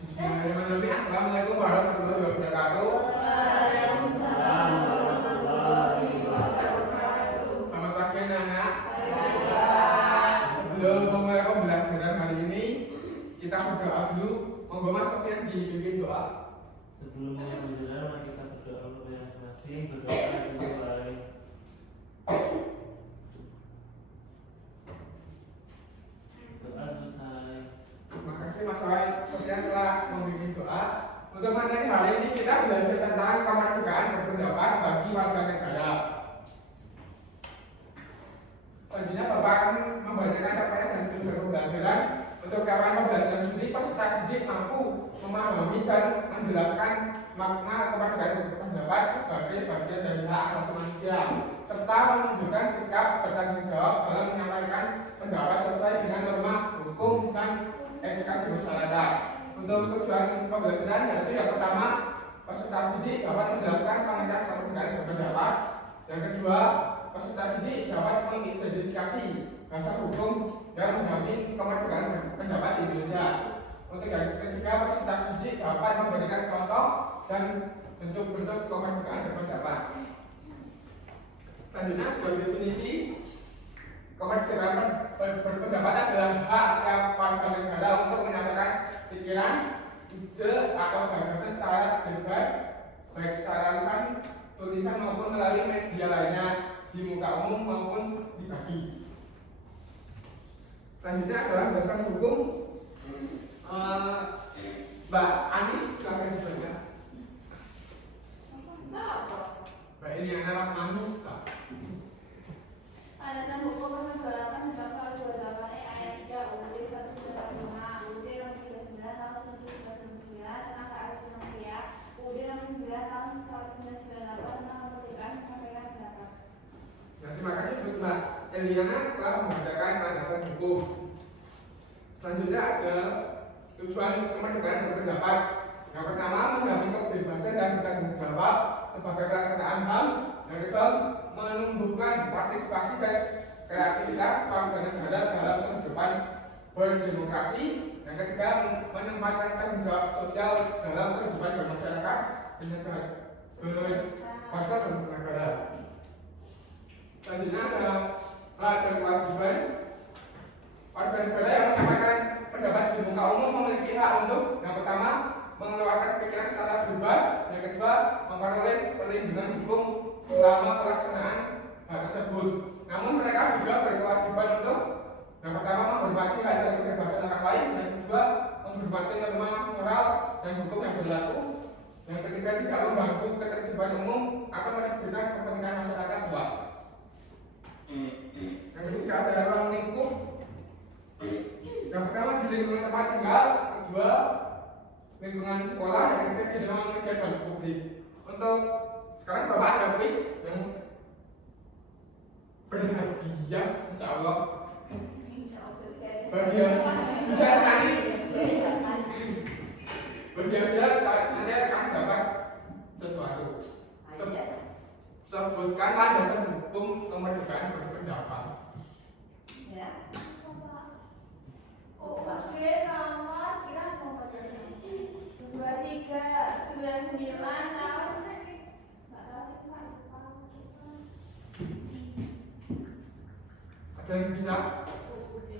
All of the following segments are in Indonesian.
Bismillahirrahmanirrahim. Assalamualaikum warahmatullahi wabarakatuh. Waalaikumsalam warahmatullahi wabarakatuh. Selamat pagi anak-anak. Sebelum memulai pembelajaran hari ini, kita berdoa dulu. Monggo Mas Sofian dipimpin doa. Sebelum pembelajaran, mari kita berdoa untuk masing-masing. Berdoa dulu, baik. Doa selesai. Terima kasih Mas Sofian telah memimpin doa. Untuk materi hari ini kita belajar tentang kemerdekaan berpendapat bagi warga negara. Selanjutnya Bapak akan membacakan capaian dan tujuan pembelajaran. Untuk capaian pembelajaran sendiri, peserta didik mampu memahami dan menjelaskan makna kemerdekaan berpendapat sebagai bagian dari hak asasi manusia, serta menunjukkan sikap bertanggung jawab dalam menyampaikan pendapat sesuai dengan norma hukum dan etika di masyarakat. Untuk tujuan pembelajaran yaitu yang pertama, peserta didik dapat menjelaskan pengertian kemerdekaan berpendapat. Yang kedua, peserta didik dapat mengidentifikasi dasar hukum dan menjamin kemerdekaan pendapat di Indonesia. Untuk yang ketiga, peserta didik dapat memberikan contoh dan bentuk-bentuk kemerdekaan berpendapat. Selanjutnya, definisi kemerdekaan berpendapat adalah hak setiap warga negara untuk menyampaikan pikiran, ide, atau gagasan secara bebas, baik secara lisan, tulisan maupun melalui media lainnya, di muka umum maupun dibagi. Selanjutnya adalah berdasarkan hukum. Mbak Anis silakan dibaca. Mbak Eliana Rahmanis. Landasan hukum berlaku di pasal 28E ayat 3 UUD 195, UUD nomor 39 tahun 1999 tentang keadilan manusia, UUD nomor 9 tahun 1998 tentang kemerdekaan pendapat. Nah, terima kasih untuk Mbak Eliana telah membacakan landasan hukum. Selanjutnya ada tujuan kemerdekaan berpendapat. Yang pertama, menjamin kebebasan dan bertanggung jawab sebagai pelaksanaan HAM. Yang kedua, menumbuhkan partisipasi dan kreativitas warga negara dalam kehidupan berdemokrasi. Yang ketiga, menempatkan tanggung jawab sosial dalam kehidupan bermasyarakat dan berbangsa dan bernegara. Selanjutnya ada hak dan kewajiban. Warga negara yang menyampaikan pendapat di muka umum memiliki hak untuk yang pertama, mengeluarkan pikiran secara bebas. Yang kedua, memperoleh perlindungan hukum selama pelaksanaan hak tersebut. Namun mereka juga berkewajiban untuk yang pertama, menghormati hak dan kebebasan orang lain. Yang kedua, menghormati norma moral dan hukum yang berlaku. Yang ketiga, tidak mengganggu ketertiban umum atau menimbulkan kepentingan masyarakat luas. Yang ketiga adalah ruang lingkup. Yang pertama di lingkungan tempat tinggal, kedua lingkungan sekolah, yang ketiga di lingkungan media dan publik. Untuk sekarang Bapak ada quiz yang berhadiah, insya Allah. Berhadiah bisa nanti. Berhadiah nanti akan dapat sesuatu. Sebutkan landasan hukum kemerdekaan berpendapat. Ya. Oke, nomor kira nomor 2399 tahun. Ada yang bisa? UUD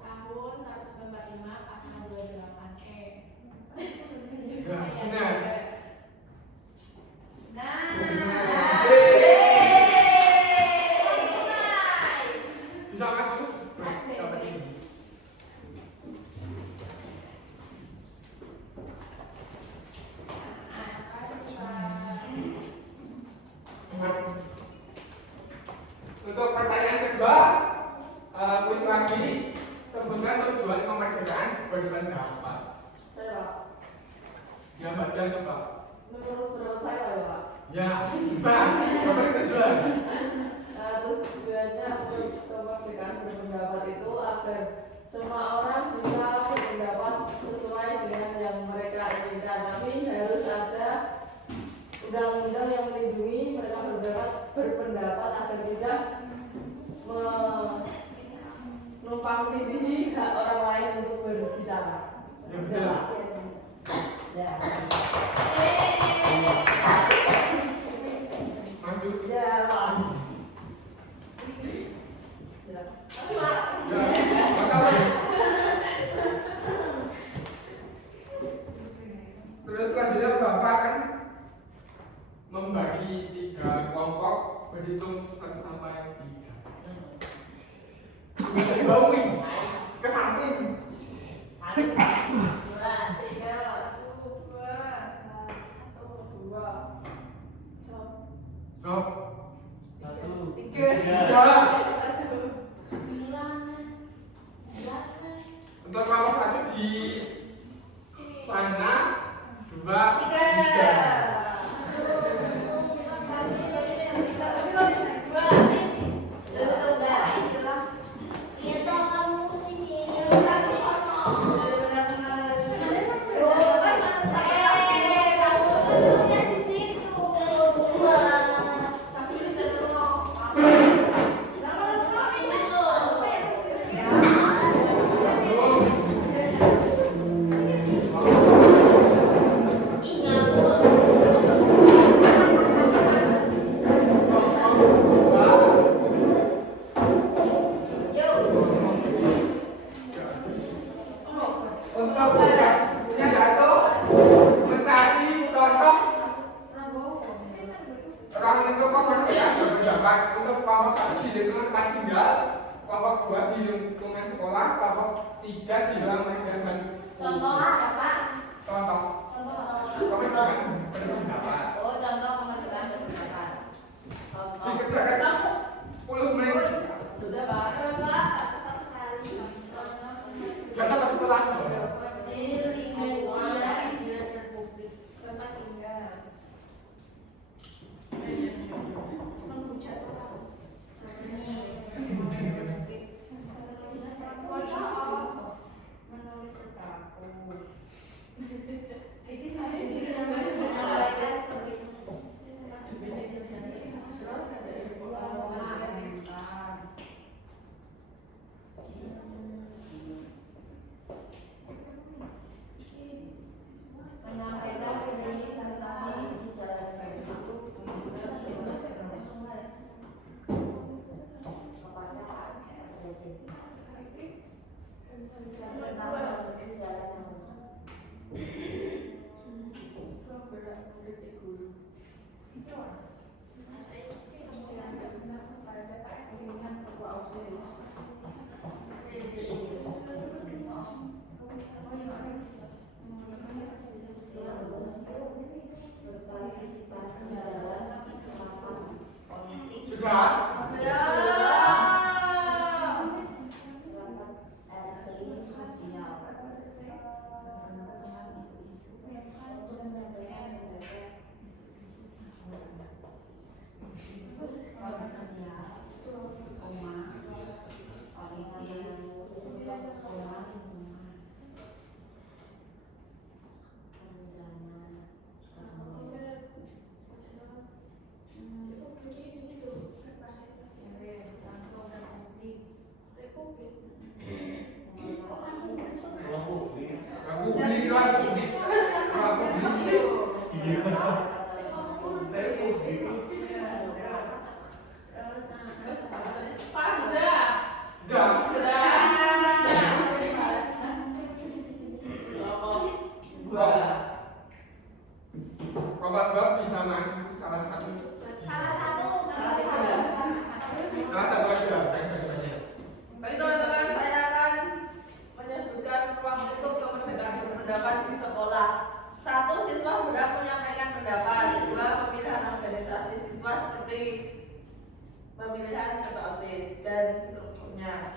tahun 195 pasal 28E. Ya, benar. Bisa maju? Dapat ini. Untuk pertanyaan kedua, kuis lagi. Sebutkan tujuan kemerdekaan berpendapat. Saya Pak, Ya Mbak Dian coba. menurut pendapat saya ya Pak, Ya, Bapak tujuan. tujuannya untuk kemerdekaan berpendapat itu agar semua orang bisa berpendapat sesuai dengan yang mereka inginkan, tapi harus ada undang-undang yang melindungi mereka berpendapat agar tidak menumpang tindih hak orang lain untuk berbicara. Ya betul. Ya. Maju. Jalan. Ya. Maka terus selanjutnya Bapak akan membagi 3 kelompok berhitung 1 sampai 3. Bawing ke samping. Stop. 1, 3. 3. Untuk kelompok 1 di sana 2, 3. Untuk tugasnya yaitu mencari contoh orang menentukan perbedaan berpendapat untuk kelompok 1 di lingkungan tempat tinggal, kelompok 2 di lingkungan sekolah, kelompok 3 di ruang media dan Contoh apa, Pak? contoh Contoh perbedaan berpendapat. Oh, contoh perbedaan berpendapat. Dikerjakan 10 menit. Sudah, Pak. Cepat sekali. Jangan tapi pelan. Di lingkungan media dan publik tempat tinggal. Menghujat orang. Menulis sekaku. Itu sama di sini menyampaikan ini tentang sejarah Sudah? Aku beli kan musik. Aku beli. Pak, sudah. Sudah. Kelompok 2 bisa maju salah satu. salah satu Salah satu aja. Baik teman-teman, saya akan menyebutkan ruang untuk kemerdekaan berpendapat di sekolah. 1. Siswa berhak menyampaikan pendapat. 2. Pemilihan organisasi siswa seperti pemilihan ketua OSIS dan seterusnya.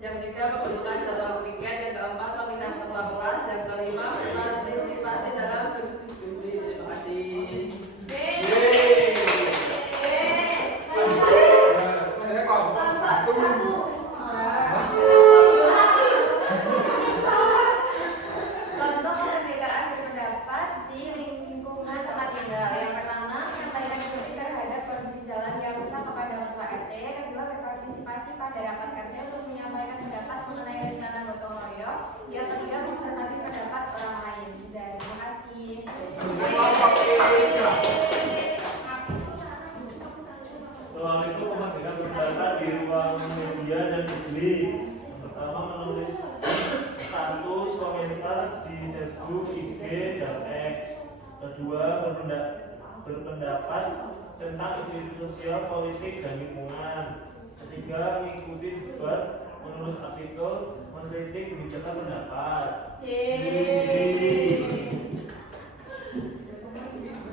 Yang 3. Pembentukan jadwal piket. Yang 4. Pemilihan ketua kelas. Yang 5. Partisipasi dalam berdiskusi. Terima kasih. Saya kok. Tunggu. Contoh kemerdekaan berpendapat di lingkungan tempat tinggal. Yang pertama, menyampaikan kritik terhadap kondisi jalan yang rusak kepada ketua RT. Kedua, berpartisipasi pada rapat RT untuk menyampaikan pendapat mengenai rencana gotong royong. berkomentar di Facebook, IG, dan X. Kedua, berpendapat tentang isu-isu sosial, politik, dan lingkungan. Ketiga, mengikuti debat, menulis artikel, mengkritik kebijakan pendapat.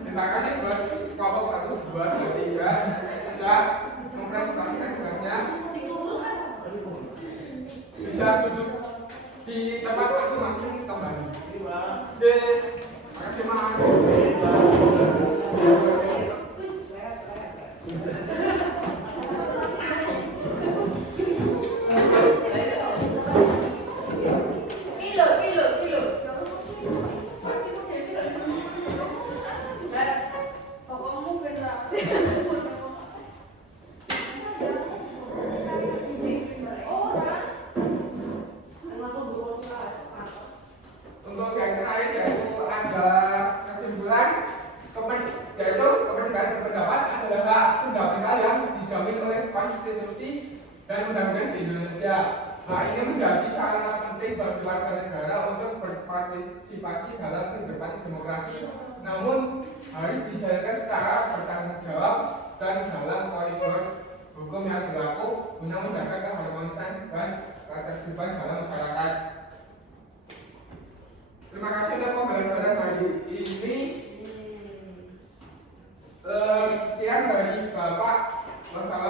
Terima kasih buat kelompok 1, 2, 3 sudah mempresentasikan tugasnya. Bisa duduk di tempat masing-masing kembali. Oke, makasih Mas. Untuk yang terakhir yaitu ada kesimpulan yaitu kemerdekaan berpendapat adalah hak fundamental yang dijamin oleh konstitusi dan undang-undang di Indonesia. Hak ini menjadi sarana penting bagi warga negara untuk berpartisipasi dalam kehidupan demokrasi, namun harus dijalankan secara bertanggung jawab dan dalam koridor hukum yang berlaku guna menjaga keharmonisan dan ketertiban dalam masyarakat. Terima kasih untuk pembelajaran hari ini. Sekian dari Bapak. Wassalamualaikum.